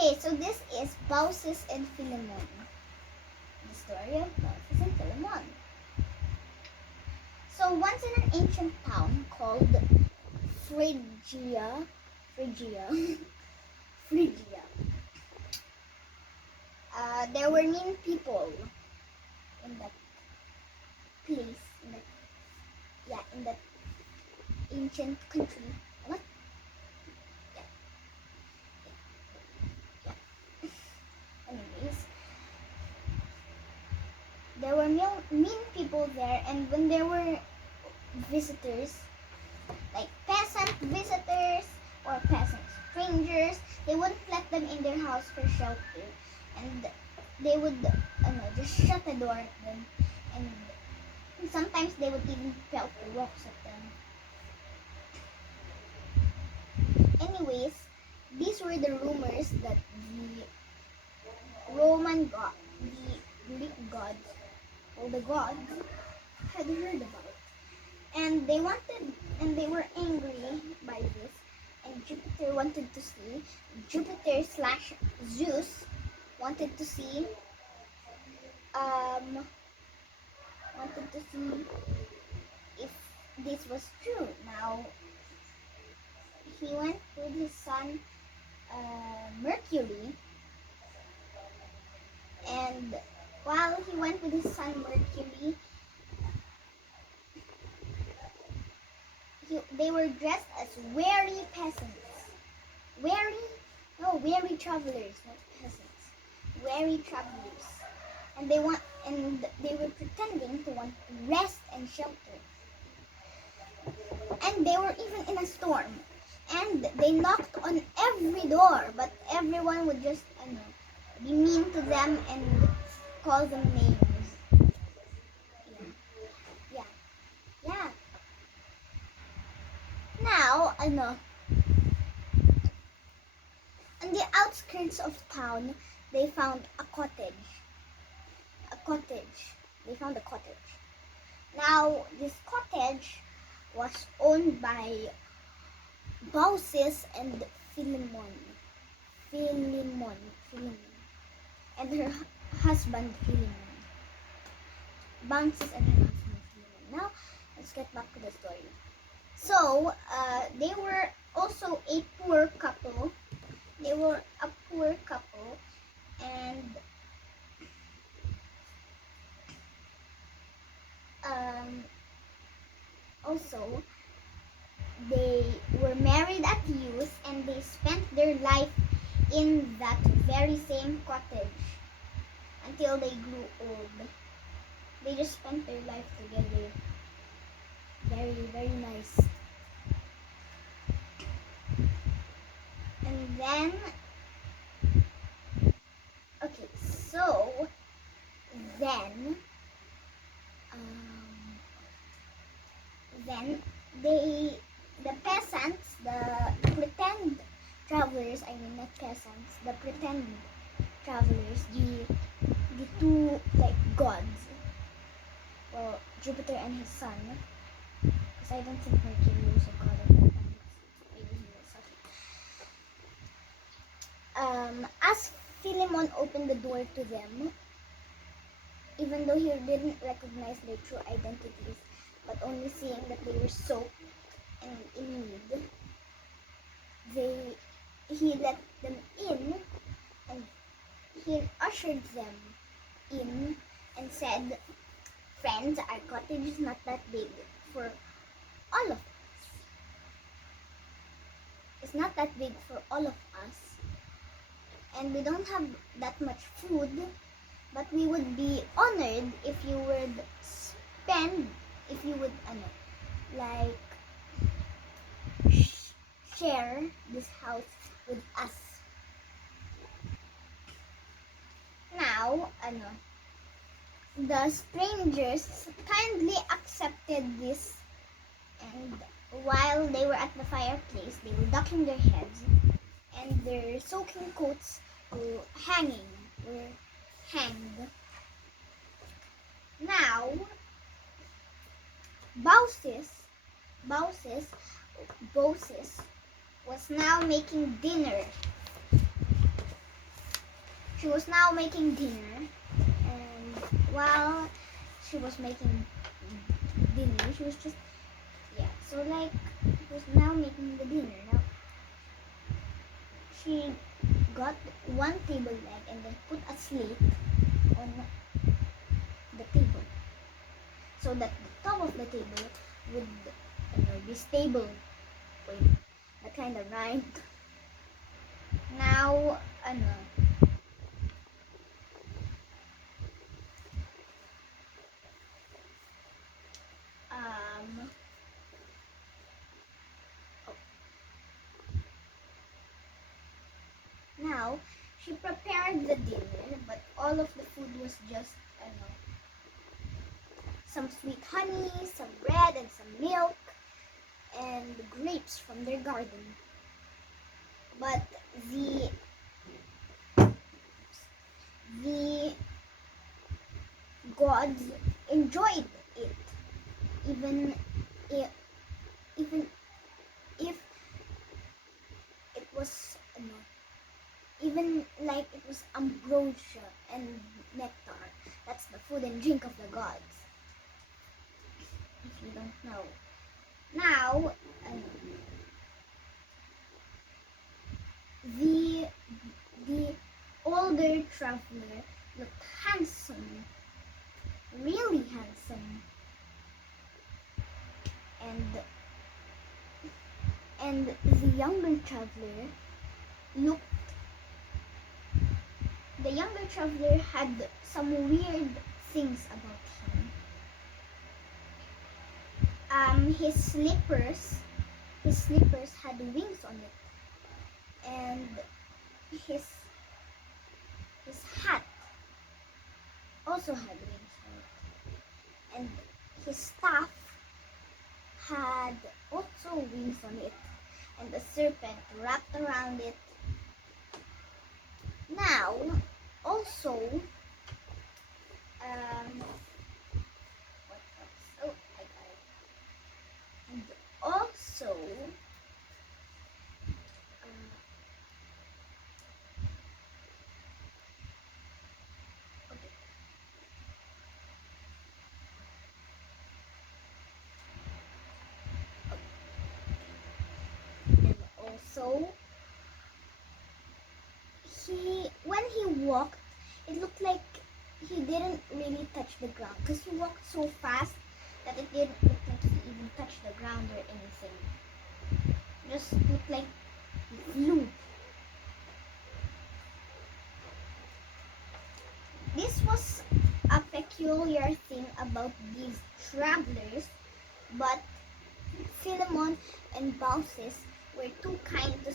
Okay, so this is Baucis and Philemon. The story of Baucis and Philemon. So once in an ancient town called Phrygia, Phrygia, there were mean people in that place, in that ancient country. What? Yeah, yeah. Anyways, there were mean people there, and when there were visitors, like peasant visitors or peasant strangers, they wouldn't let them in their house for shelter, and they would just shut the door at them, and sometimes they would even pelt the rocks at them. Anyways, these were the rumors that the Roman god, the Greek gods, or the gods had heard about. And they were angry by this, and Jupiter wanted to see, Jupiter slash Zeus wanted to see, if this was true. Now, he went with his son, Mercury, and while he went with his son Mercury, they were dressed as weary peasants. Weary travelers, not peasants. Weary travelers. And they were pretending to want rest and shelter. And they were even in a storm. And they knocked on every door, but everyone would just be mean to them and call them names. Yeah. Now, on the outskirts of town, they found a cottage. They found a cottage. Now, this cottage was owned by Baucis and Philemon. And her husband Philemon. Baucis and her husband Philemon. Now, let's get back to the story. So, they were also a poor couple. And also they were married at youth, and they spent their life in that very same cottage until they grew old. They just spent their life together. Very, very nice. And then, okay, so then the peasants, the pretend travelers, not peasants, the pretend travelers, the two gods, well, Jupiter and his son, because I don't think Mercury was a god at that time. Maybe he was. As Philemon opened the door to them, even though he didn't recognize their true identities, but only seeing that they were soaked and in need, he let them in, and he ushered them in and said, "Friends, our cottage is not that big for all of us. It's not that big for all of us, and we don't have that much food, but we would be honored if you would share this house with us." Now, the strangers kindly accepted this, and while they were at the fireplace, they were ducking their heads, and their soaking coats were hanged. Now, Baucis was now making dinner. She was now making dinner, and while she was making dinner, she was just so like she was now making the dinner. Now she got one table leg and then put a slate on the table so that the top of the table would be stable. Wait, that kind of rhymed. Now, um, oh. Now she prepared the dinner, but all of the food was just, some sweet honey, some bread, and some milk, and grapes from their garden. But the gods enjoyed it, even if, even if it was even like it was ambrosia and nectar. That's the food and drink of the gods. If you don't know. Now, the older traveler looked handsome, really handsome, and the younger traveler looked. The younger traveler had some weird things about him. His slippers had wings on it, and his hat also had wings on it, and his staff had also wings on it, and a serpent wrapped around it. Now, also, what else? Oh, I got it. And also, okay. And also, when he walked, it looked like he didn't really touch the ground because he walked so fast that it didn't look like he even touched the ground or anything. It just looked like he flew. This was a peculiar thing about these travelers, but Philemon and Baucis were too kind to